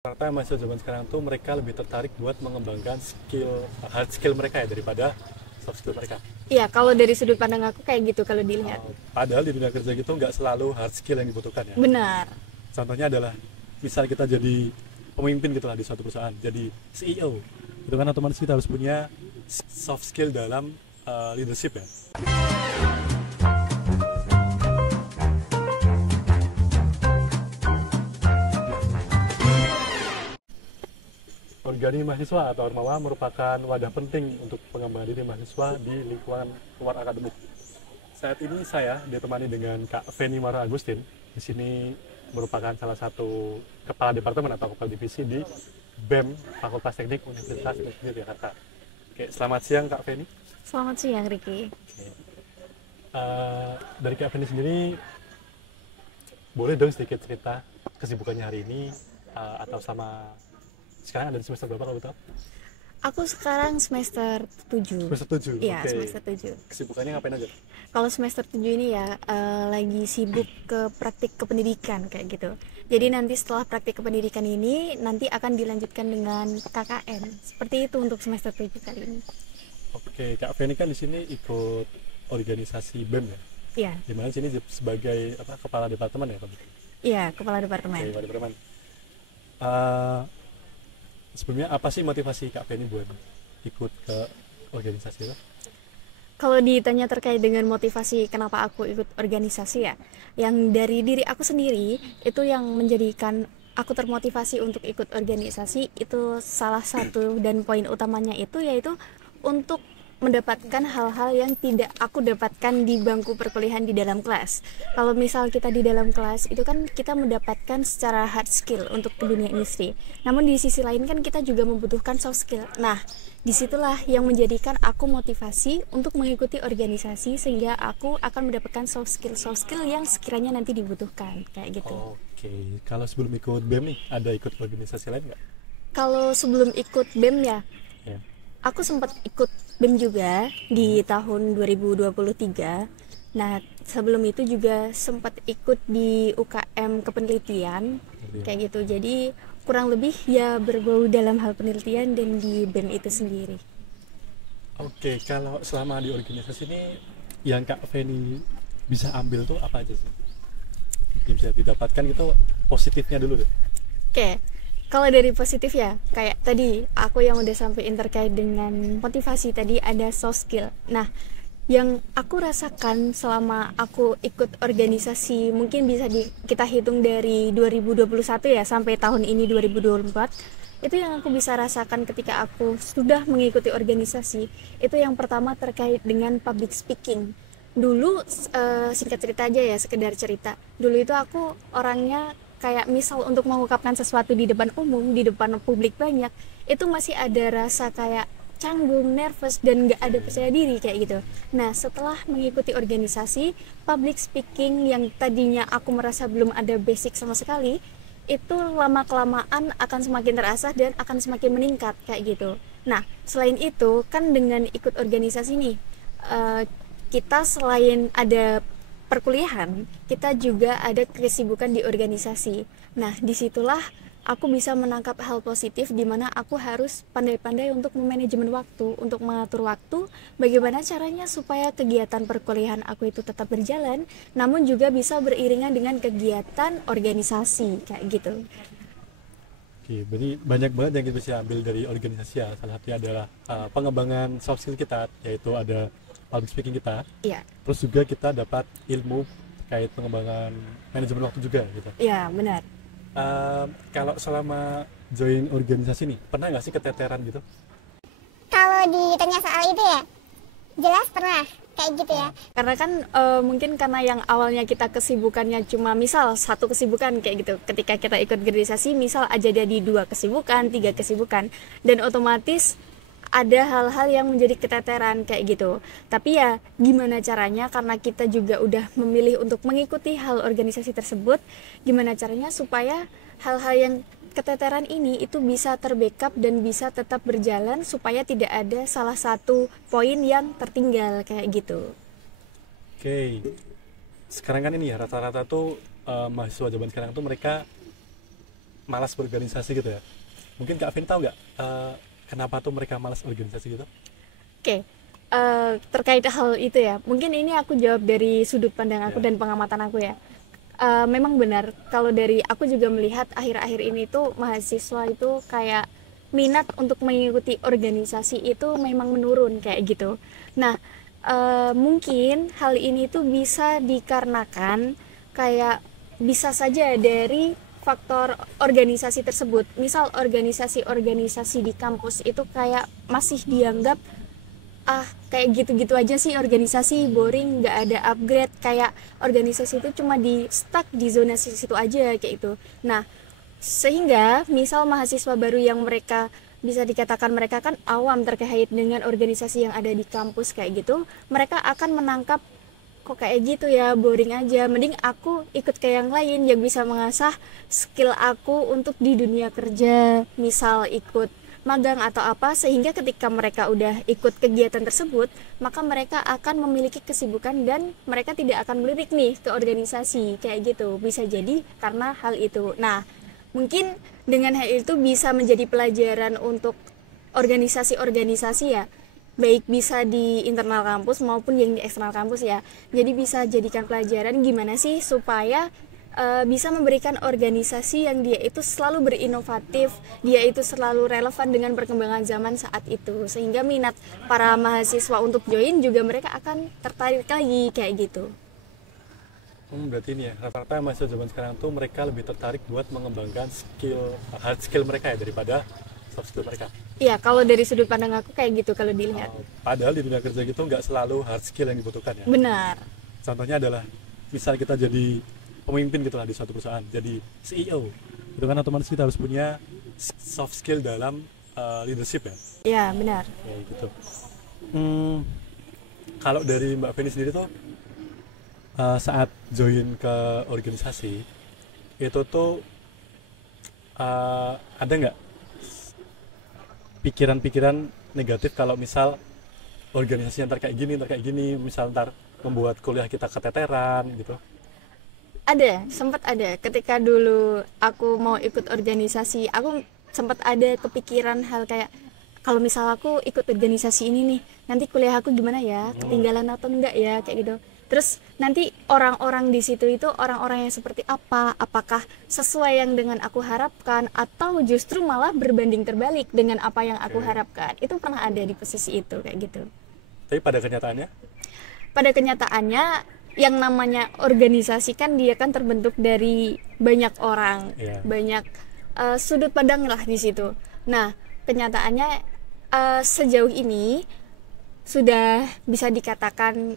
Rata mahasiswa zaman sekarang tuh mereka lebih tertarik buat mengembangkan hard skill mereka ya daripada soft skill mereka. Iya, kalau dari sudut pandang aku kayak gitu kalau dilihat. Padahal di dunia kerja gitu nggak selalu hard skill yang dibutuhkan ya. Benar. Contohnya adalah misal kita jadi pemimpin gitu lah di suatu perusahaan, jadi CEO. Itu kan otomatis kita harus punya soft skill dalam leadership ya. Organi mahasiswa atau Ormawa merupakan wadah penting untuk pengembangan diri mahasiswa di lingkungan luar akademik. Saat ini saya ditemani dengan Kak Feni Mara Agustin. Di sini merupakan salah satu kepala departemen atau kepala divisi di BEM Fakultas Teknik Universitas Yogyakarta. Oke, selamat siang Kak Feni. Selamat siang, Riki. Dari Kak Feni sendiri, boleh dong sedikit cerita kesibukannya hari ini atau sama sekarang ada di semester berapa kalau betul? Aku sekarang semester 7. Semester 7? Iya, Oke. semester 7. Kesibukannya ngapain aja? Kalau semester 7 ini ya lagi sibuk ke praktik kependidikan kayak gitu. Jadi nanti setelah praktik kependidikan ini nanti akan dilanjutkan dengan KKN. Seperti itu untuk semester 7 kali ini. Oke, Kak Feni kan di sini ikut organisasi BEM ya? Iya. Dimana di sini sebagai kepala departemen ya? Iya, kepala departemen. Oke, kepala departemen. Sebenarnya apa sih motivasi Kak Feni buat ikut ke organisasi itu? Kalau ditanya terkait dengan motivasi kenapa aku ikut organisasi ya, yang dari diri aku sendiri itu yang menjadikan aku termotivasi untuk ikut organisasi itu salah satu dan poin utamanya itu yaitu untuk mendapatkan hal-hal yang tidak aku dapatkan di bangku perkuliahan di dalam kelas. Kalau misal kita di dalam kelas itu kan kita mendapatkan secara hard skill untuk ke dunia industri. Namun di sisi lain kan kita juga membutuhkan soft skill. Nah, disitulah yang menjadikan aku motivasi untuk mengikuti organisasi sehingga aku akan mendapatkan soft skill yang sekiranya nanti dibutuhkan kayak gitu. Oke, kalau sebelum ikut BEM nih, ada ikut organisasi lain nggak? Kalau sebelum ikut BEM ya, Ya. aku sempat ikut BEM juga di tahun 2023. Nah, sebelum itu juga sempat ikut di UKM kepenelitian kayak gitu. Jadi kurang lebih ya berbau dalam hal penelitian dan di BEM itu sendiri. Oke, kalau selama di organisasi ini yang Kak Feni bisa ambil tuh apa aja sih? Mungkin bisa didapatkan gitu positifnya dulu deh. Oke, kalau dari positif ya, kayak tadi aku yang udah sampaikan terkait dengan motivasi tadi ada soft skill. Nah, yang aku rasakan selama aku ikut organisasi mungkin bisa kita hitung dari 2021 ya sampai tahun ini 2024, itu yang aku bisa rasakan ketika aku sudah mengikuti organisasi itu yang pertama terkait dengan public speaking. Dulu singkat cerita aja ya, sekedar cerita, dulu itu aku orangnya kayak misal untuk mengungkapkan sesuatu di depan umum, di depan publik banyak, itu masih ada rasa kayak canggung, nervous, dan gak ada percaya diri kayak gitu. Nah, setelah mengikuti organisasi, public speaking yang tadinya aku merasa belum ada basic sama sekali, itu lama-kelamaan akan semakin terasah dan akan semakin meningkat kayak gitu. Nah, selain itu, kan dengan ikut organisasi nih, kita selain ada perkuliahan, kita juga ada kesibukan di organisasi. Nah, disitulah aku bisa menangkap hal positif di mana aku harus pandai-pandai untuk memanajemen waktu, untuk mengatur waktu, bagaimana caranya supaya kegiatan perkuliahan aku itu tetap berjalan, namun juga bisa beriringan dengan kegiatan organisasi, kayak gitu. Oke, berarti banyak banget yang kita bisa ambil dari organisasi ya. Salah satunya adalah pengembangan soft skill kita, yaitu ada public speaking kita. Iya. Terus juga kita dapat ilmu terkait pengembangan manajemen waktu juga gitu. Iya, benar. Kalau selama join organisasi nih, pernah nggak sih keteteran gitu? Kalau ditanya soal itu ya, jelas pernah kayak gitu ya. Karena kan mungkin karena yang awalnya kita kesibukannya cuma misal satu kesibukan kayak gitu, ketika kita ikut organisasi misal aja jadi 2 kesibukan, 3 kesibukan, dan otomatis ada hal-hal yang menjadi keteteran kayak gitu. Tapi ya gimana caranya, karena kita juga udah memilih untuk mengikuti hal organisasi tersebut, gimana caranya supaya hal-hal yang keteteran ini itu bisa terbackup dan bisa tetap berjalan supaya tidak ada salah satu poin yang tertinggal kayak gitu. Oke, sekarang kan ini ya rata-rata tuh mahasiswa zaman sekarang tuh mereka malas berorganisasi gitu ya. Mungkin Kak Vin tahu nggak kenapa tuh mereka malas organisasi gitu? Oke, terkait hal itu ya, mungkin ini aku jawab dari sudut pandang aku dan pengamatan aku ya. Memang benar, kalau dari aku juga melihat akhir-akhir ini tuh mahasiswa itu kayak minat untuk mengikuti organisasi itu memang menurun kayak gitu. Nah, mungkin hal ini tuh bisa dikarenakan kayak bisa saja dari faktor organisasi tersebut. Misal organisasi-organisasi di kampus itu kayak masih dianggap kayak gitu-gitu aja sih, organisasi boring, nggak ada upgrade, kayak organisasi itu cuma di stuck di zona situ aja kayak itu. Nah, sehingga misal mahasiswa baru yang mereka bisa dikatakan mereka kan awam terkait dengan organisasi yang ada di kampus kayak gitu, mereka akan menangkap kok kayak gitu ya, boring aja, mending aku ikut ke yang lain yang bisa mengasah skill aku untuk di dunia kerja, misal ikut magang atau apa, sehingga ketika mereka udah ikut kegiatan tersebut maka mereka akan memiliki kesibukan dan mereka tidak akan melirik nih ke organisasi kayak gitu, bisa jadi karena hal itu. Nah, mungkin dengan hal itu bisa menjadi pelajaran untuk organisasi-organisasi ya, baik bisa di internal kampus maupun yang di eksternal kampus ya. Jadi bisa jadikan pelajaran gimana sih supaya bisa memberikan organisasi yang dia itu selalu berinovatif, dia itu selalu relevan dengan perkembangan zaman saat itu, sehingga minat para mahasiswa untuk join juga mereka akan tertarik lagi kayak gitu. Berarti ini ya, rata-rata mahasiswa zaman sekarang tuh mereka lebih tertarik buat mengembangkan hard skill mereka ya daripada soft skill mereka. Iya, kalau dari sudut pandang aku kayak gitu kalau dilihat. Padahal di dunia kerja gitu nggak selalu hard skill yang dibutuhkan ya. Benar. Contohnya adalah misal kita jadi pemimpin gitu lah di suatu perusahaan, jadi CEO, itu kan otomatis kita harus punya soft skill dalam leadership ya. Iya, benar. Ya gitu. Kalau dari Mbak Feni sendiri tuh saat join ke organisasi itu tuh ada nggak pikiran-pikiran negatif kalau misal organisasi yang kayak gini, misal ntar membuat kuliah kita keteteran gitu? Ada, sempat ada. Ketika dulu aku mau ikut organisasi, aku sempat ada kepikiran hal kayak kalau misal aku ikut organisasi ini nih, nanti kuliah aku gimana ya, ketinggalan atau enggak ya, kayak gitu. Terus nanti orang-orang di situ itu orang-orang yang seperti apa? Apakah sesuai yang dengan aku harapkan atau justru malah berbanding terbalik dengan apa yang aku harapkan? Itu pernah ada di posisi itu kayak gitu. Tapi pada kenyataannya? Pada kenyataannya yang namanya organisasi kan dia kan terbentuk dari banyak orang, banyak sudut pandang lah di situ. Nah, kenyataannya sejauh ini sudah bisa dikatakan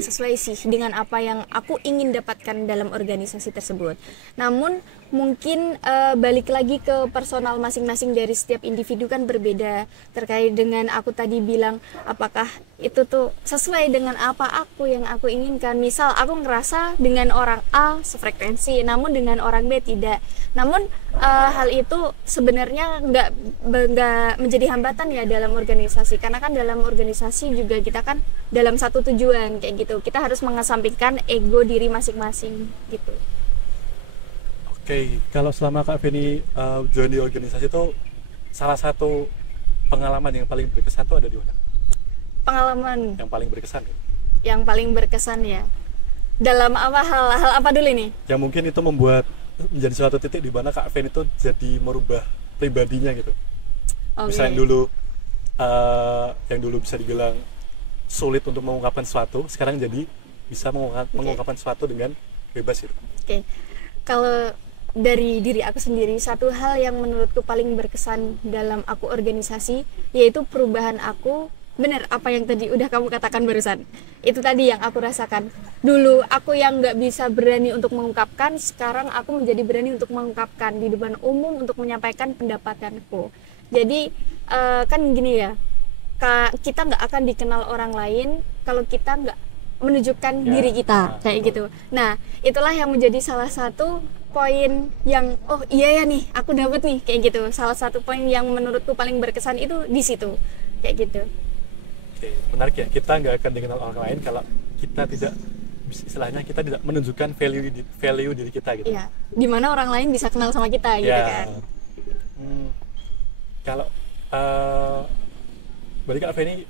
sesuai sih dengan apa yang aku ingin dapatkan dalam organisasi tersebut. Namun mungkin balik lagi ke personal masing-masing dari setiap individu kan berbeda terkait dengan aku tadi bilang apakah itu tuh sesuai dengan apa yang aku inginkan. Misal aku ngerasa dengan orang A sefrekuensi, namun dengan orang B tidak. Namun hal itu sebenarnya nggak menjadi hambatan ya dalam organisasi, karena kan dalam organisasi juga kita kan dalam satu tujuan kayak gitu. Kita harus mengesampingkan ego diri masing-masing gitu. Oke, kalau selama Kak Feni join di organisasi itu salah satu pengalaman yang paling berkesan tuh ada di mana? Pengalaman yang paling berkesan ya? Yang paling berkesan ya dalam apa hal apa dulu nih? Yang mungkin itu membuat menjadi suatu titik di mana Kak Feni itu jadi merubah pribadinya gitu. Misalnya yang dulu bisa dibilang sulit untuk mengungkapkan sesuatu, sekarang jadi bisa mengungkapkan sesuatu dengan bebas gitu. Oke. Kalau dari diri aku sendiri, satu hal yang menurutku paling berkesan dalam aku organisasi yaitu perubahan aku. Bener apa yang tadi udah kamu katakan barusan, itu tadi yang aku rasakan. Dulu aku yang nggak bisa berani untuk mengungkapkan, sekarang aku menjadi berani untuk mengungkapkan di depan umum untuk menyampaikan pendapatku. Jadi kan gini ya, kita nggak akan dikenal orang lain kalau kita nggak menunjukkan diri kita kayak gitu. Nah, itulah yang menjadi salah satu poin yang iya ya nih aku dapat nih kayak gitu. Salah satu poin yang menurutku paling berkesan itu di situ kayak gitu. Oke, menarik ya, kita nggak akan dikenal orang lain kalau kita tidak istilahnya kita tidak menunjukkan value diri kita gitu. Iya, dimana orang lain bisa kenal sama kita gitu Ya. kan. Kalau berarti Kak Feni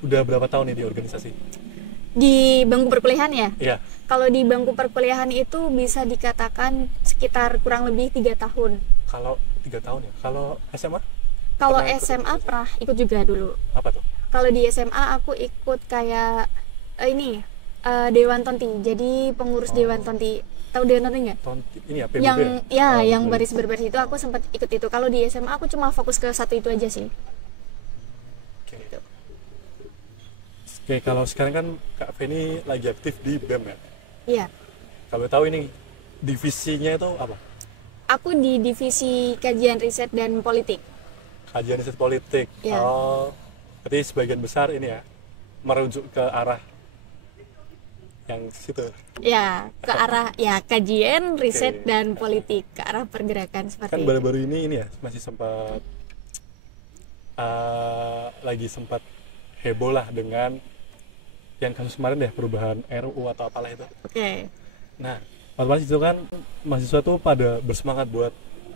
udah berapa tahun nih di organisasi? Di bangku perkuliahan ya, Iya. kalau di bangku perkuliahan itu bisa dikatakan sekitar kurang lebih 3 tahun. Kalau 3 tahun ya. Kalau SMA? Kalau Pernah ikut SMA pernah ikut juga dulu. Apa tuh? Kalau di SMA aku ikut kayak Dewan Tonti, jadi pengurus Dewan Tonti. Tahu Dewan Tonti nggak? Ini ya PBB. Yang ya, Oh, yang betul. baris berbaris itu aku sempat ikut itu. Kalau di SMA aku cuma fokus ke satu itu aja sih. Oke. Oke, kalau sekarang kan Kak Feni lagi aktif di BEM ya. Iya, Kalau tahu ini divisinya itu apa? aku di divisi kajian riset dan politik. Kajian riset politik. Iya. Oh, berarti sebagian besar ini ya merujuk ke arah yang situ. Ya, ke arah ya kajian riset Oke. dan politik, ke arah pergerakan Kan seperti itu. baru-baru ini ya masih sempat lagi sempat heboh lah dengan yang kasus kemarin deh, perubahan RUU atau apalah itu. Oke. Nah, otomatis itu kan mahasiswa tuh pada bersemangat buat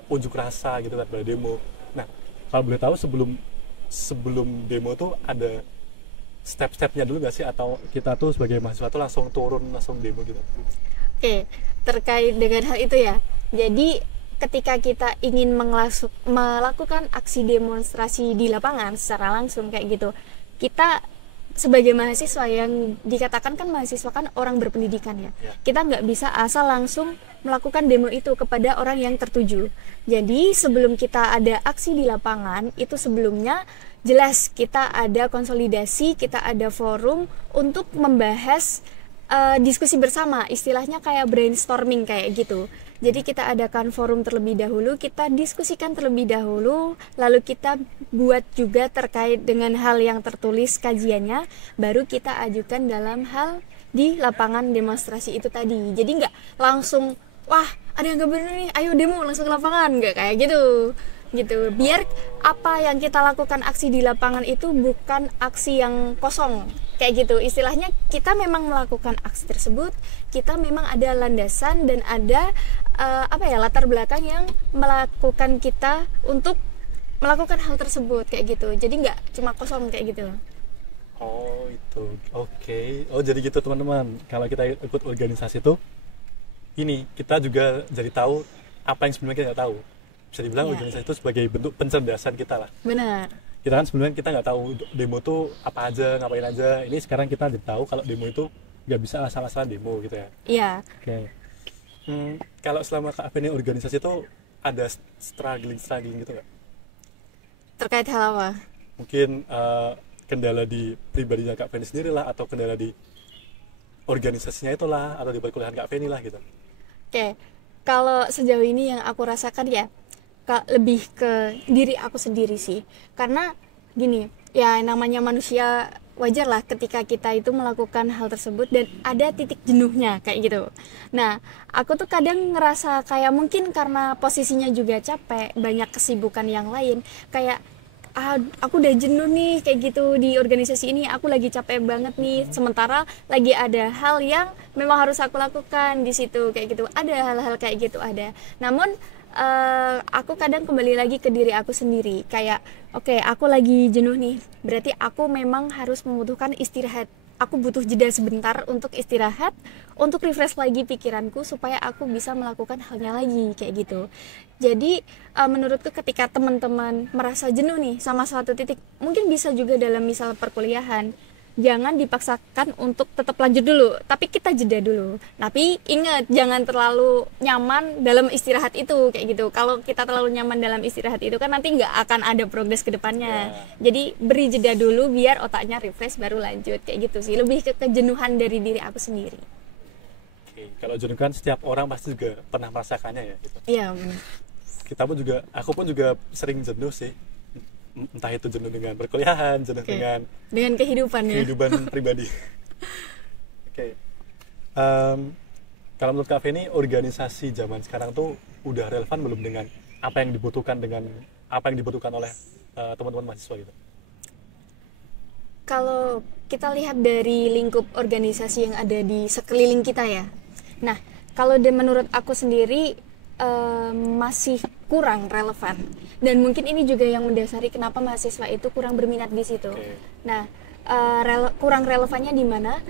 unjuk rasa gitu kan, pada demo. Nah, kalau boleh tahu sebelum demo tuh ada step-stepnya dulu nggak sih, atau kita tuh sebagai mahasiswa tuh langsung turun langsung demo gitu? Oke, terkait dengan hal itu ya. Jadi ketika kita ingin melakukan aksi demonstrasi di lapangan secara langsung kayak gitu, kita sebagai mahasiswa yang dikatakan kan mahasiswa kan orang berpendidikan ya, Ya. kita nggak bisa asal langsung melakukan demo itu kepada orang yang tertuju. Jadi sebelum kita ada aksi di lapangan itu sebelumnya jelas kita ada konsolidasi, kita ada forum untuk membahas diskusi bersama, istilahnya kayak brainstorming kayak gitu. Jadi kita adakan forum terlebih dahulu, kita diskusikan terlebih dahulu, lalu kita buat juga terkait dengan hal yang tertulis kajiannya, baru kita ajukan dalam hal di lapangan demonstrasi itu tadi. Jadi nggak langsung, wah ada yang nggak bener nih, ayo demo langsung ke lapangan, nggak kayak gitu. Gitu, biar apa yang kita lakukan aksi di lapangan itu bukan aksi yang kosong kayak gitu. Istilahnya kita memang melakukan aksi tersebut, kita memang ada landasan dan ada latar belakang yang melakukan kita untuk melakukan hal tersebut kayak gitu. Jadi nggak cuma kosong kayak gitu. Oh itu, oke. Oh jadi gitu teman-teman. Kalau kita ikut organisasi tuh, ini kita juga jadi tahu apa yang sebenarnya kita nggak tahu. Bisa dibilang Ya. organisasi itu sebagai bentuk pencerdasan kita lah. Benar. Kita kan sebenarnya kita nggak tahu demo tuh apa aja, ngapain aja. Ini sekarang kita jadi tahu kalau demo itu nggak bisa asal-asalan demo gitu ya. Iya. Oke. Kalau selama Kak Feni organisasi itu ada struggling gitu nggak? Terkait hal apa? Mungkin kendala di pribadinya Kak Feni sendiri lah, atau kendala di organisasinya itulah, atau di perkuliahan Kak Feni lah gitu. Oke. Kalau sejauh ini yang aku rasakan ya lebih ke diri aku sendiri sih. Karena gini, ya namanya manusia wajar lah ketika kita itu melakukan hal tersebut dan ada titik jenuhnya kayak gitu. Nah, aku tuh kadang ngerasa kayak mungkin karena posisinya juga capek, banyak kesibukan yang lain, kayak aku udah jenuh nih kayak gitu di organisasi ini, aku lagi capek banget nih, sementara lagi ada hal yang memang harus aku lakukan di situ kayak gitu. Ada hal-hal kayak gitu ada. Namun aku kadang kembali lagi ke diri aku sendiri, kayak oke, aku lagi jenuh nih, berarti aku memang harus membutuhkan istirahat. Aku butuh jeda sebentar untuk istirahat, untuk refresh lagi pikiranku supaya aku bisa melakukan halnya lagi kayak gitu. Jadi menurutku ketika teman-teman merasa jenuh nih sama suatu titik, mungkin bisa juga dalam misal perkuliahan, jangan dipaksakan untuk tetap lanjut dulu, tapi kita jeda dulu. Tapi ingat, jangan terlalu nyaman dalam istirahat itu kayak gitu. Kalau kita terlalu nyaman dalam istirahat itu kan nanti nggak akan ada progres ke depannya. Jadi beri jeda dulu biar otaknya refresh baru lanjut kayak gitu sih. Lebih ke kejenuhan dari diri aku sendiri. Oke, kalau jenuh kan setiap orang pasti juga pernah merasakannya ya gitu. Iya benar. Aku pun juga sering jenuh sih. Entah itu jenuh dengan perkuliahan, jenuh Oke. dengan kehidupan ya. kehidupan pribadi. Oke. Kalau menurut Kak Feni, organisasi zaman sekarang tuh udah relevan belum dengan apa yang dibutuhkan oleh teman-teman mahasiswa gitu? Kalau kita lihat dari lingkup organisasi yang ada di sekeliling kita ya. Nah, kalau menurut aku sendiri masih kurang relevan, dan mungkin ini juga yang mendasari kenapa mahasiswa itu kurang berminat di situ. Nah, kurang relevannya di mana?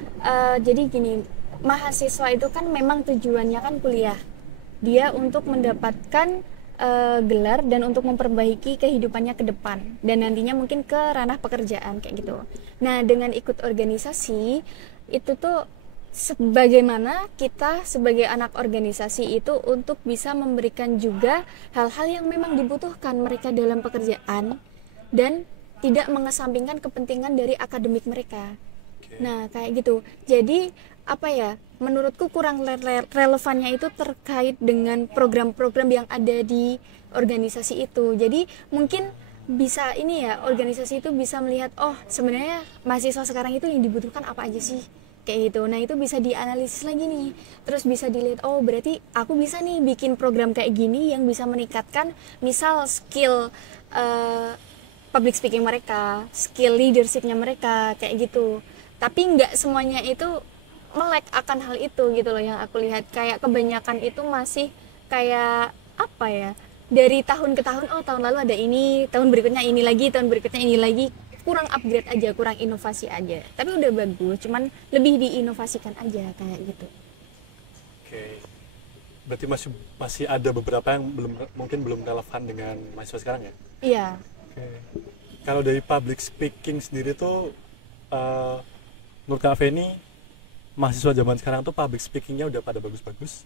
Jadi gini, mahasiswa itu kan memang tujuannya kan kuliah, dia untuk mendapatkan gelar dan untuk memperbaiki kehidupannya ke depan dan nantinya mungkin ke ranah pekerjaan kayak gitu. Nah, dengan ikut organisasi itu tuh sebagaimana kita sebagai anak organisasi itu untuk bisa memberikan juga hal-hal yang memang dibutuhkan mereka dalam pekerjaan dan tidak mengesampingkan kepentingan dari akademik mereka. Nah, kayak gitu. Jadi apa ya, menurutku kurang relevannya itu terkait dengan program-program yang ada di organisasi itu. Jadi mungkin bisa ini ya, organisasi itu bisa melihat, oh sebenarnya mahasiswa sekarang itu yang dibutuhkan apa aja sih, kayak gitu. Nah, itu bisa dianalisis lagi nih, terus bisa dilihat, oh berarti aku bisa nih bikin program kayak gini yang bisa meningkatkan misal skill public speaking mereka, skill leadershipnya mereka, kayak gitu. Tapi nggak semuanya itu melek akan hal itu gitu loh, yang aku lihat kayak kebanyakan itu masih kayak apa ya, dari tahun ke tahun, oh tahun lalu ada ini, tahun berikutnya ini lagi, tahun berikutnya ini lagi, kurang upgrade aja, kurang inovasi aja. Tapi udah bagus, cuman lebih diinovasikan aja kayak gitu. Oke. Berarti masih ada beberapa yang mungkin belum relevan dengan mahasiswa sekarang ya? Iya. Oke. Kalau dari public speaking sendiri tuh menurut Kak Feni, mahasiswa zaman sekarang tuh public speakingnya udah pada bagus-bagus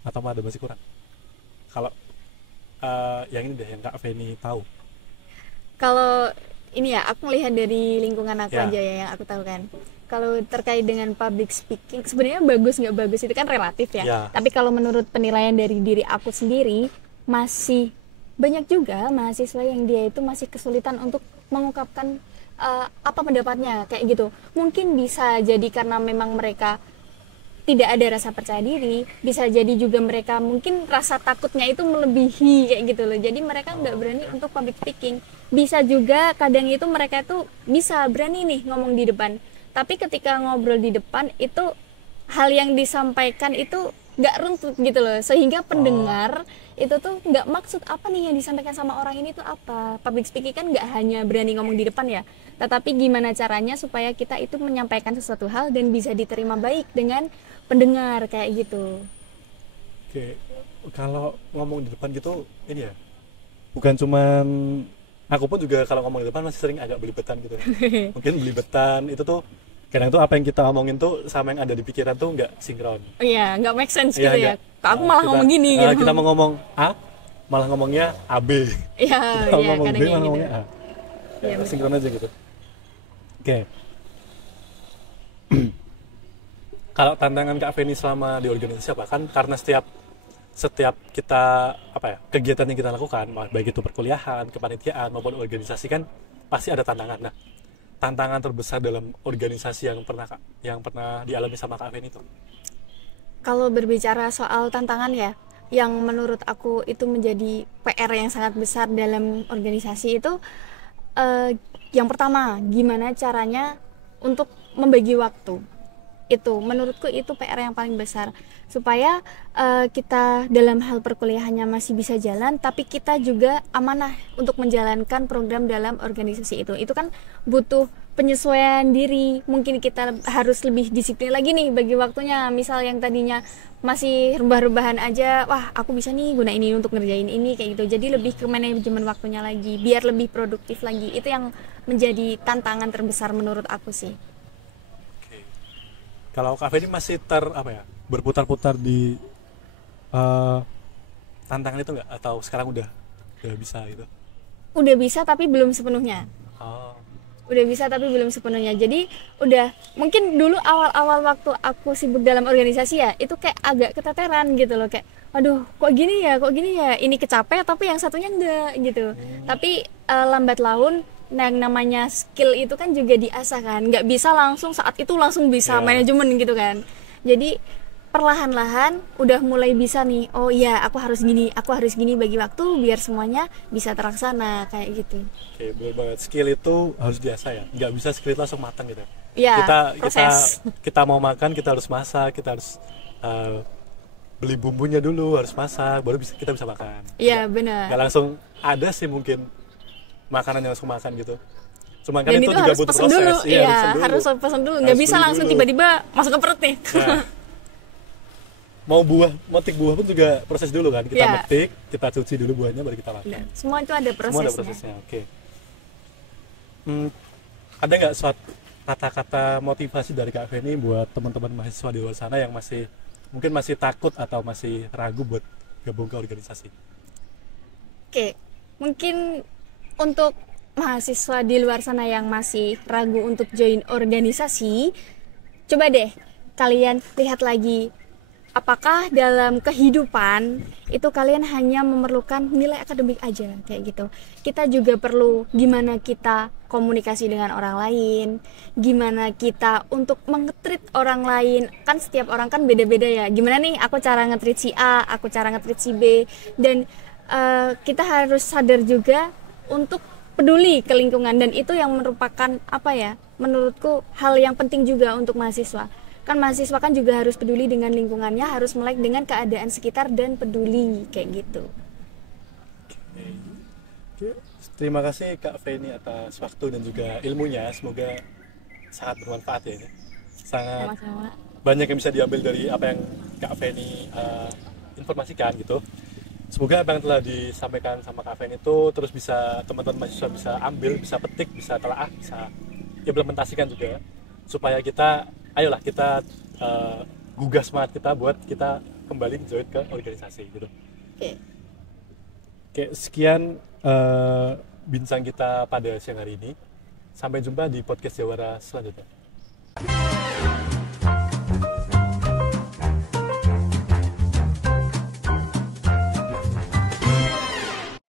atau masih kurang? Kalau yang ini deh, yang Kak Feni tahu. Kalau ini ya, aku melihat dari lingkungan aku Ya. aja ya, yang aku tahu kan. Kalau terkait dengan public speaking, sebenarnya bagus nggak bagus itu kan relatif ya. Ya. Tapi kalau menurut penilaian dari diri aku sendiri, masih banyak juga mahasiswa yang dia itu masih kesulitan untuk mengungkapkan apa pendapatnya kayak gitu. Mungkin bisa jadi karena memang mereka tidak ada rasa percaya diri, bisa jadi juga mereka mungkin rasa takutnya itu melebihi kayak gitu loh. Jadi mereka nggak berani untuk public speaking. Bisa juga kadang itu mereka tuh bisa berani nih ngomong di depan, tapi ketika ngobrol di depan itu hal yang disampaikan itu nggak runtut gitu loh, sehingga pendengar itu tuh nggak maksud apa nih yang disampaikan sama orang ini tuh apa. Public speaking kan nggak hanya berani ngomong di depan ya, tetapi gimana caranya supaya kita itu menyampaikan sesuatu hal dan bisa diterima baik dengan pendengar kayak gitu. Oke. Kalau ngomong di depan gitu, ini ya, bukan cuman aku pun juga kalau ngomong di depan masih sering agak belibetan gitu. Mungkin belibetan itu tuh kadang tuh apa yang kita ngomongin tuh sama yang ada di pikiran tuh nggak sinkron. Oh iya, nggak make sense Iya, gitu ya. nggak. Aku malah ngomong gini gitu. Kita mau ngomong A, malah ngomongnya AB. Iya, Kita iya, ngomong kadang B, kayak malah gitu. ngomongnya A. Iya, betul. Sinkron aja gitu. Oke. Kalau tantangan Kak Feni selama di organisasi apa? Kan karena setiap kita apa ya, kegiatan yang kita lakukan, baik itu perkuliahan, kepanitiaan maupun organisasi, kan pasti ada tantangan. Nah, tantangan terbesar dalam organisasi yang pernah dialami sama Kak Feni itu? Kalau berbicara soal tantangan ya, yang menurut aku itu menjadi PR yang sangat besar dalam organisasi itu, yang pertama, gimana caranya untuk membagi waktu. Itu menurutku itu PR yang paling besar, supaya kita dalam hal perkuliahannya masih bisa jalan, tapi kita juga amanah untuk menjalankan program dalam organisasi itu kan butuh penyesuaian diri. Mungkin kita harus lebih disiplin lagi nih bagi waktunya. Misal yang tadinya masih rebah-rebahan aja, wah aku bisa nih guna ini untuk ngerjain ini kayak gitu, jadi lebih ke manajemen waktunya lagi biar lebih produktif lagi. Itu yang menjadi tantangan terbesar menurut aku sih. Kalau Kak Feni masih berputar-putar di tantangan itu nggak? Atau sekarang udah bisa gitu? Udah bisa tapi belum sepenuhnya. Udah bisa tapi belum sepenuhnya. Jadi udah, mungkin dulu awal-awal waktu aku sibuk dalam organisasi ya, itu kayak agak keteteran gitu loh, kayak aduh kok gini ya, ini kecapek tapi yang satunya enggak gitu. Tapi lambat laun, yang namanya skill itu kan juga diasah kan, nggak bisa langsung saat itu langsung bisa manajemen gitu kan. Jadi perlahan-lahan udah mulai bisa nih, oh iya aku harus gini bagi waktu biar semuanya bisa terlaksana kayak gitu. Oke, bener banget. Skill itu harus biasa ya, nggak bisa skill itu langsung matang gitu. Ya, kita proses. kita mau makan, kita harus masak, kita harus beli bumbunya dulu, harus masak, baru kita bisa makan. Iya Nggak benar. langsung ada sih mungkin makanan yang langsung makan gitu. Cuma kan Dan itu itu juga harus butuh pesen proses. dulu, Iya, iya harus harus pesen dulu, Harus nggak bisa beli langsung dulu. tiba-tiba masuk ke perut nih. Nah, mau metik buah pun juga proses dulu kan. Kita Iya. metik, kita cuci dulu buahnya baru kita makan. Nah, semua itu ada Semua ada prosesnya. prosesnya. Oke. Ada nggak suatu kata-kata motivasi dari Kak Feni buat teman-teman mahasiswa di luar sana yang mungkin masih takut atau masih ragu buat gabung ke organisasi? Oke, mungkin untuk mahasiswa di luar sana yang masih ragu untuk join organisasi, coba deh kalian lihat lagi, apakah dalam kehidupan itu kalian hanya memerlukan nilai akademik aja kayak gitu. Kita juga perlu gimana kita komunikasi dengan orang lain, gimana kita untuk mengetrit orang lain. Kan setiap orang kan beda-beda ya. Gimana nih aku cara ngetrit si A, aku cara ngetrit si B, dan kita harus sadar juga untuk peduli ke lingkungan, dan itu yang merupakan apa ya, menurutku hal yang penting juga untuk mahasiswa. Kan mahasiswa kan juga harus peduli dengan lingkungannya, harus melek dengan keadaan sekitar dan peduli kayak gitu. Oke. Terima kasih Kak Feni atas waktu dan juga ilmunya. Semoga sangat bermanfaat ya ini. Sangat Sama-sama. banyak yang bisa diambil dari apa yang Kak Feni informasikan gitu. Semoga apa yang telah disampaikan sama Kak Feni itu terus bisa teman-teman mahasiswa bisa ambil, bisa petik, bisa telaah, bisa implementasikan juga supaya kita gugah semangat kita buat kita kembali join ke organisasi gitu. Oke. Oke, sekian bincang kita pada siang hari ini. Sampai jumpa di podcast Jawara selanjutnya.